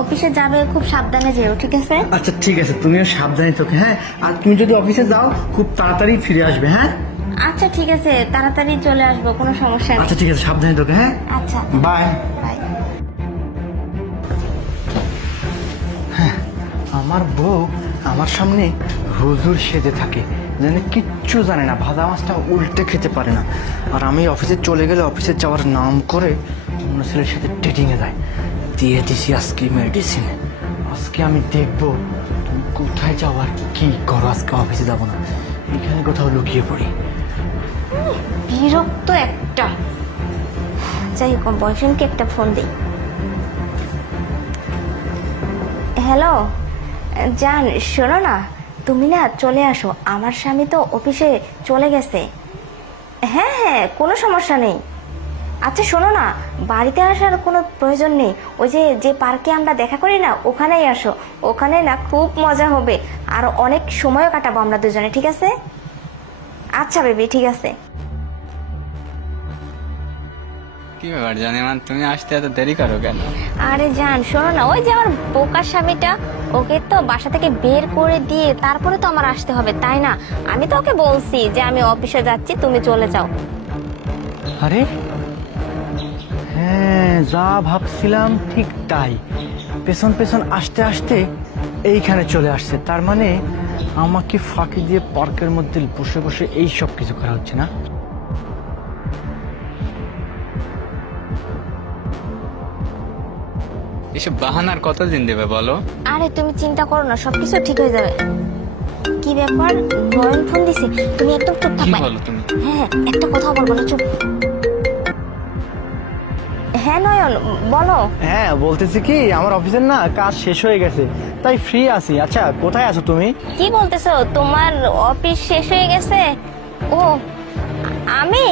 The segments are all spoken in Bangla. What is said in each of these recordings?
অফিসে যাবে, খুব সাবধানে যেও, ঠিক আছে? আচ্ছা ঠিক আছে, তুমিও সাবধানে থাকো। হ্যাঁ, আর তুমি যদি অফিসে যাও খুব তাড়াতাড়ি ফিরে আসবে। হ্যাঁ আচ্ছা ঠিক আছে, তাড়াতাড়ি চলে আসবো, কোনো সমস্যা নেই। আচ্ছা ঠিক আছে, সাবধানে থাকো। হ্যাঁ আচ্ছা বাই। বাই। আমার বউ আমার সামনে হুজুর সেজে থাকে, যেন কিচ্ছু জানে না, ভাজা মাছটা উল্টে খেতে পারে না। আর আমি অফিসে চলে গেলে অফিসে যাওয়ার নাম করে অন্য ছেলের সাথে ডেটিংয়ে যায়। দিয়ে দিছি আজকে মেডিসিন। আজকে আমি দেখবো তুমি কোথায় যাও আর কি করো। আজকে অফিসে যাবো না, এখানে কোথাও লুকিয়ে পড়ি। বিরক্ত একটা। যাই হোক, বয়ফ্রেন্ডকে একটা ফোন দিই। হ্যালো জান, শোনো না, তুমি না চলে আসো, আমার স্বামী তো অফিসে চলে গেছে। হ্যাঁ হ্যাঁ, কোনো সমস্যা নেই। আচ্ছা শোনো না, বাড়িতে আসার কোনো প্রয়োজন নেই, ওই যে যে পার্কে আমরা দেখা করি না, ওখানেই আসো। ওখানে না খুব মজা হবে, আর অনেক সময়ও কাটাবো আমরা দুজনে, ঠিক আছে? আচ্ছা বেবি, ঠিক আছে। কি ব্যাপার জানেমান, তুমি আসতে এত দেরি করো কেন? আরে জান শোনো না, ওই যে আমার বোকার স্বামীটা, ওকে তো বাসা থেকে বের করে দিয়ে তারপরে তো আমার আসতে হবে, তাই না? আমি তো ওকে বলছি যে আমি অফিসে যাচ্ছি, তুমি চলে যাও। আরে হ্যাঁ, যা ভাবছিলাম ঠিক তাই। পেছন পেছন আসতে আসতে এইখানে চলে আসছে। তার মানে আমাকে ফাঁকি দিয়ে পার্কের মধ্যে বসে বসে এই সব কিছু করা হচ্ছে না। এসব বাহানার কতদিন দেবে বলো? আরে তুমি চিন্তা করো না, সবকিছু ঠিক হয়ে যাবে। কি ব্যাপার, নয়ন ফোন দিছে? তুমি একদম চুপ কি থাকবে। বলো তুমি? হ্যাঁ, একটা কথা বলবো না, চুপ। হ্যাঁ নয়ন, বলো। হ্যাঁ বলতেছি কি, আমার অফিসের না কাজ শেষ হয়ে গেছে, তাই ফ্রি আছি। আচ্ছা কোথায় আছো তুমি? কি বলতেছো, তোমার অফিস শেষ হয়ে গেছে? ও, আমি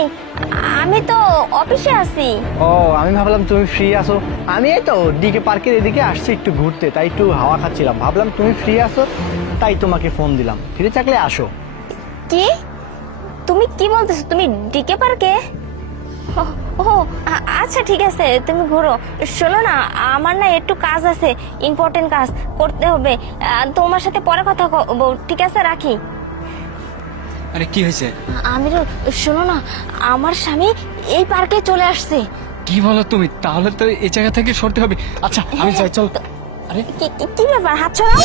আমি তো অফিসে আছি। ও, আমি ভাবলাম তুমি ফ্রি আছো। আমি এই তো ডিকে পার্কের এদিকে আসছি একটু ঘুরতে, তাই একটু হাওয়া খাচ্ছিলাম, ভাবলাম তুমি ফ্রি আছো, তাই তোমাকে ফোন দিলাম। ফ্রি থাকলে আসো। কি, তুমি কি বলতেছো? তুমি ডিকে পার্কে? ও আচ্ছা ঠিক আছে, তুমি ঘুরো। শোনো না, আমার না একটু কাজ আছে, ইম্পর্টেন্ট কাজ করতে হবে। তোমার সাথে পরে কথা বলবো, ঠিক আছে? রাখি। আরে কি হয়েছে? আমিরুল শোনো না, আমার স্বামী এই পার্কে চলে আসছে। কি বলো তুমি? তাহলে তো এই জায়গা থেকে সরতে হবে। আচ্ছা আমি যাই, চল। আরে কি ব্যাপার, হাত ছড়াও।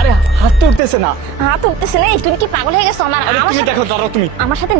আরে হাত তো উঠতেছে না। হাত উঠতেছে না? তুমি কি পাগল হয়ে গেছো? আরে তুমি দেখো, দাঁড়াও তুমি। আমার সাথে